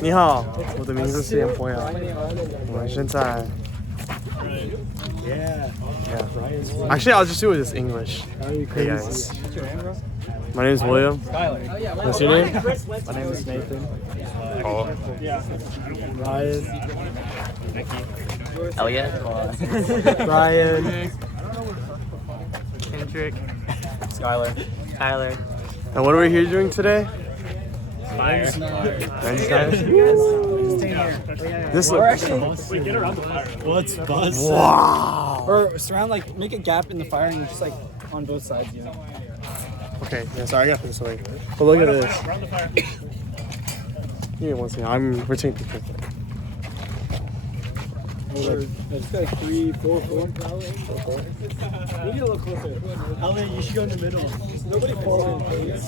你好，我的名字是严博雅，我们现在。Yeah. Actually, I'll just do it in English. Hey guys. My name is William. What's your name? My name is Nathan. Oh. Ryan. Elliot. Brian. Kendrick. Skylar. Tyler. And what are we here doing today? Fire. This looks. Wait, get around the fire. What's buzz? Wow. Or surround, like, make a gap in the fire and just, like, on both sides, you know? Okay, yeah, sorry, I got this away. But look at this. Around the fire. Give me one second. I'm rotating pictures. It's got 3, 4, 4. You get a little closer. Elliot, you should go in the middle. Nobody falls in, please.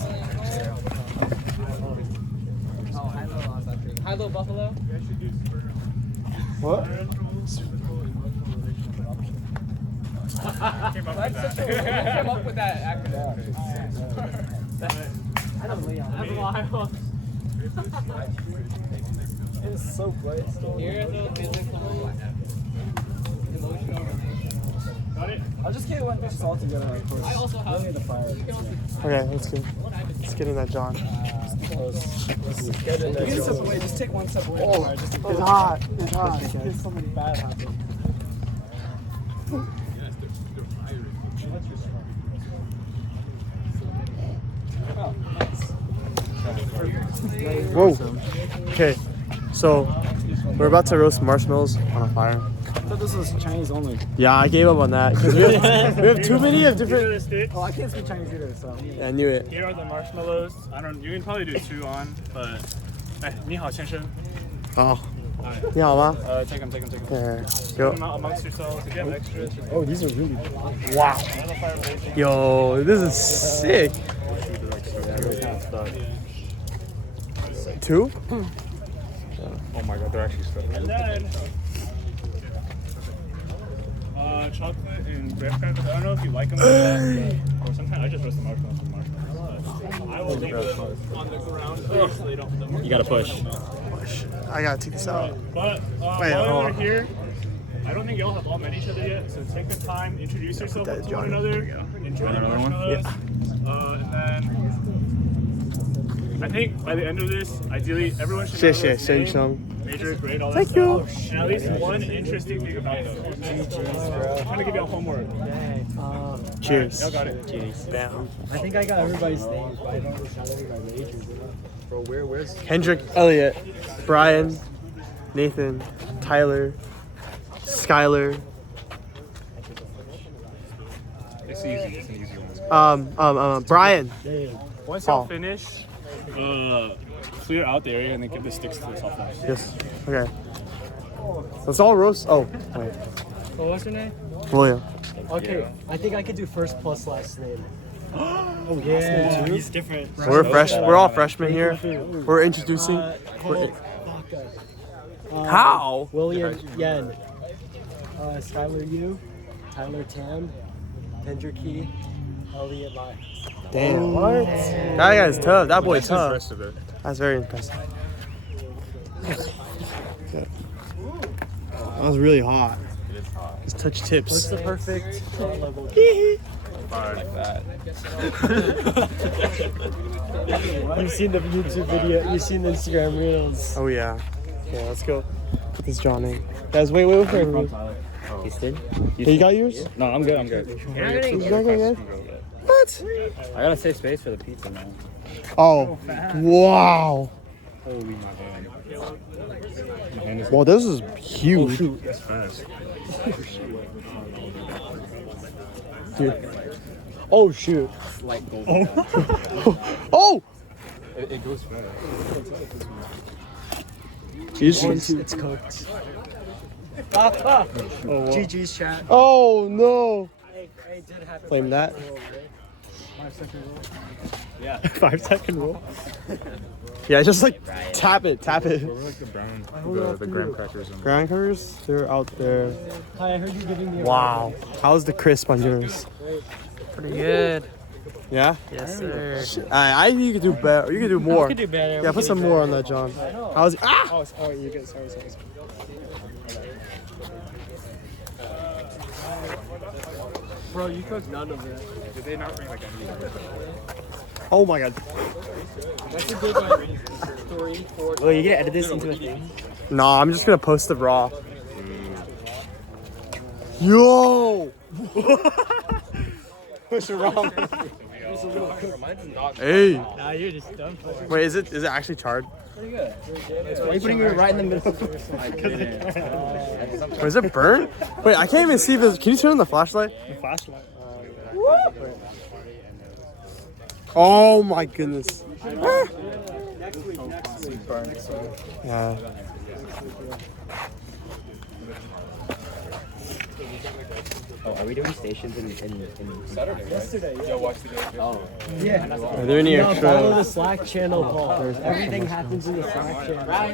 Hi, little buffalo. What? Who came up with that acronym? It's so bright. Here, the emotional. I'll just get one fish all together, of course. I also have the fire. Okay, let's get in that John. You can step away. Just take one step away. Oh, Just it's hot. It's hot. in case something bad happens. Whoa. Okay, so we're about to roast marshmallows on a fire. I thought this was Chinese only. Yeah, I gave up on that because we have too many of different. Oh, I can't speak Chinese either, so. Yeah, I knew it. Here are the marshmallows. You can probably do 2 on, but 你好先生 Oh, 你好吗? take them. Yeah. Put Yo. them out amongst yourselves. If you have extras, just Oh, these are really. Wow. Yo, this is sick. 2? oh my god, they're actually stuck. And then chocolate and graham crackers. I don't know if you like them like that, or sometimes I just roast the marshmallows with marshmallows. I will leave them on the ground so they don't. You gotta push. I gotta take this out. But Wait, hold while on. we're here, I don't think y'all have all met each other yet, so take the time, introduce yourself that to John. one another, enjoy the marshmallows, and then I think by the end of this, ideally everyone should know Shit, his name, Sheng. major, grade, all that Thank stuff. you. And at least one interesting thing about them. I'm trying to give y'all homework. Cheers. Y'all got it. Cheers. Damn. I think I got everybody's names, but I don't know my majors. Bro, where's? Kendrick, Elliot, Brian, Nathan, Tyler, Skylar. It's easy. It's an easy one. Brian. Once y'all Oh. finish, clear out the area and then give the sticks to the soft ones. Yes. Okay. Let's all roast. Oh, wait. Oh, what's your name? William. Okay, I think I could do first plus last name. Oh yeah, he's different. So we're all freshmen here. We're introducing. How? William Yen, Skylar Yu, Tyler Tam, Kendrick Key, Elliot Lai. Damn. What? That guy's tough. That boy's tough. That's very impressive. Good. That was really hot. Just touch What's tips. the perfect level? Like that. You've seen the YouTube video. You've seen the Instagram reels. Oh yeah. Okay, let's go. Put this John in. Guys, wait for me. Tasted? Hey, you got yours? No, I'm good. You got it? What? I gotta save space for the pizza, man. Oh, wow. Holy my god. Well, this is huge. That's fast. Dude. Oh shoot. Like gold. Oh! It goes fast. It's cooked. GG's chat. Oh no. It did happen. Flame that. 5-second rule. Yeah. 5-second rule. Yeah, just like tap it. What were like the brown, the graham crackers? And Graham crackers, they're out there. Hi, I heard you giving me a Wow. How's the crisp on yours? Pretty good. Yeah? Yes, sir. I think you could do better. You could do more. We could do better. Yeah, put some more on that, John. How's ah? Oh, you good. Sorry. Bro, you cooked none of it. Did they not bring like any? Oh my god. That's a good like 3, 4. Well, you gonna edit this into a thing? Nah, I'm just gonna post it raw. Yo! What's wrong? Hey. Nah, you're just dumb. Wait, is it actually charred? Why are you putting it right in the middle? Or is it burnt? Wait, I can't even see this. Can you turn on the flashlight? The flashlight. Oh my goodness. Yeah. Oh, are we doing stations in Saturday, yesterday. Y'all watched the game? Oh. Yeah. Are there any No, follow extra? the Slack channel, Paul. Everything happens in the Slack channel. I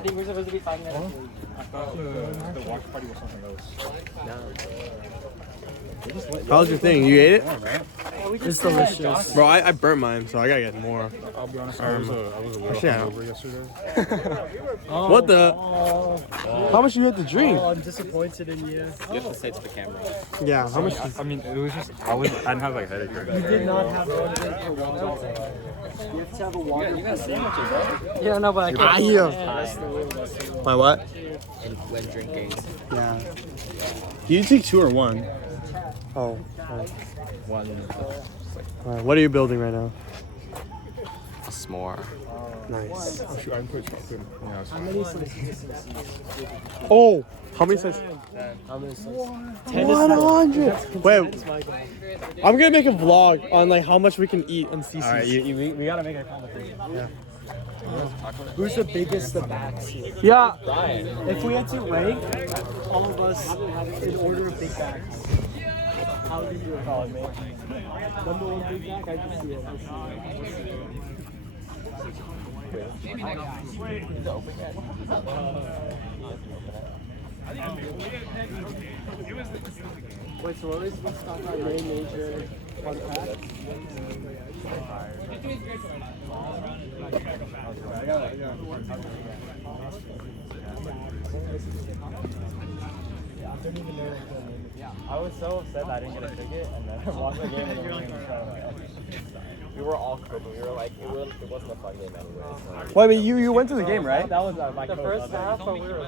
think we're supposed to be 5 minutes. I thought the watch party was something else. How's your thing? You ate it? It's delicious. Bro, I burnt mine, so I gotta get more. I'll be honest, I was a little Actually, I don't. over yesterday. What the? How much you had to drink? Oh, I'm disappointed in you. You have to say to the camera. Yeah, how much? I mean, it was just, I didn't have like a headache or You anything. did not have one drink for one day. You have to have a water. You got sandwiches, right? Yeah, no, but I can't. Ah, yeah. That's the rule. That's the rule. My what? And when drinking. Yeah. Do you take 2 or 1? Oh. One. Alright, what are you building right now? A s'more. Nice. Oh, shoot, I didn't put chocolate. Yeah, it's How fine. many slices? Oh, how many slices? How many slices? 100. Wait, That's my goal. I'm gonna make a vlog on like how much we can eat on CC's. Alright, we gotta make a competition. Yeah. Who's the biggest the backs here? Yeah. If we had to rank all of us in order of big bags, how would you do it? Oh, man. Number 1 big bag, I can see it. I see it. Wait, so what are we supposed to talk about? Main major fun fact? I was so upset that I didn't get a ticket, and then I watched the game and we were all cooking. We were like, it wasn't a fun game anyway. So. Wait, but you went to the game, right? That was my the first half, but we were.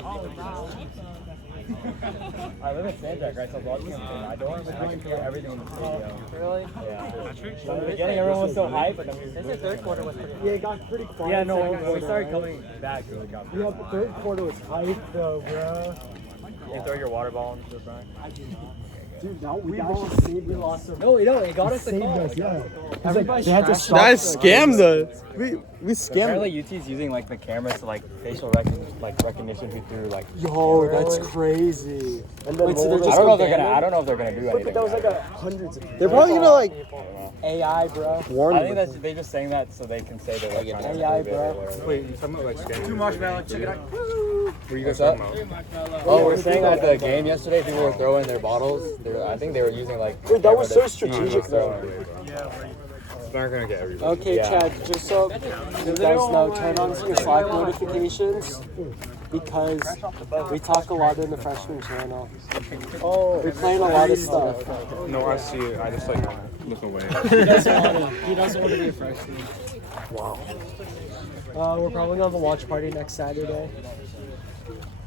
I live in San Jack, right? So I was watching everything. I don't remember I could hear everything in the studio. Really? Yeah. In the beginning, everyone was so hyped, but then the third quarter was pretty. Yeah, it got pretty quiet. Yeah, no, second when we quarter, started right? coming back, it got. Yeah, the third quarter was hype though, bro. You throw your water ball into the Brian. Dude, no, we actually saved. We lost some. No, it got us the Saved call. us, yeah. Everybody They had to stop. Guys scammed us. We scammed. Apparently, UT's using like the cameras to like facial recognition who threw like. Yo, that's crazy. And then I don't know if they're gonna do anything. But that was like hundreds of people. They're probably gonna like AI, bro. warn I think them. that's they're just saying that so they can say they're like trying to AI, prove it bro. or whatever. Wait, you talking about like scamming? 2 marshmallow, check it out. What are you guys talking about? Oh, we're saying that the game yesterday, people were throwing their bottles. I think they were using like. Wait, that was so strategic though. It's not gonna get everybody. Okay, Yeah. Chad, just so you guys know, turn on your Slack notifications because we talk a lot in the freshman channel. Oh, we're playing a lot of stuff. No, I see it. I just like look away. He doesn't want to be a freshman. Wow. We're probably gonna have a watch party next Saturday.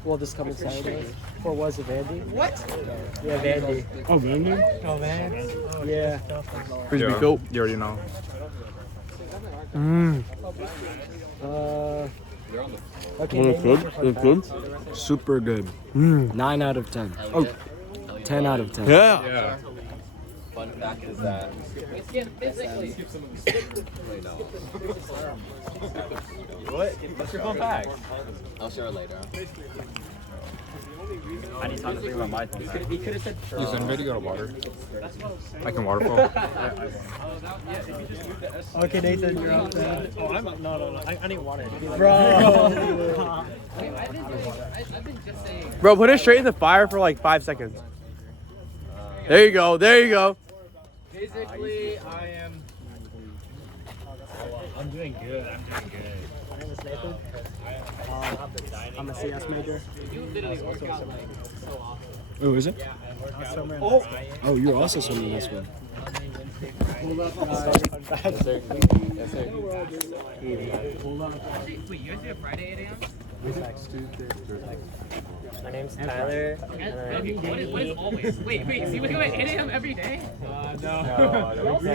Well, this coming Saturday. Or was it Vandy? What? Yeah, Vandy. Oh, really? Oh, man. Yeah. Frisbee goat. You already know. Okay. It's good. It's good. Super good. 9 out of 10. Oh, 10 out of 10. Yeah. Yeah. Fun fact is that. What's your fun fact? I'll share it later. I need time to think about my fun fact. He could have said. Is anybody got a water? I can waterfall. Okay, Nathan, you're up there. Oh, I'm no. I need water. Bro. Bro, put it straight in the fire for like 5 seconds. There you go. There you go. Physically, I am. I'm doing good. I'm doing good. My name is Nathan. I'm a CS major. You literally work out like so often. Oh, is it? Oh, you're also swimming this one. Yes, sir. Yes, sir. Wait, you guys do a Friday 8 a.m.? My name's Tyler. Okay, what is always? Wait, so you wake up at 8 a.m. every day? No.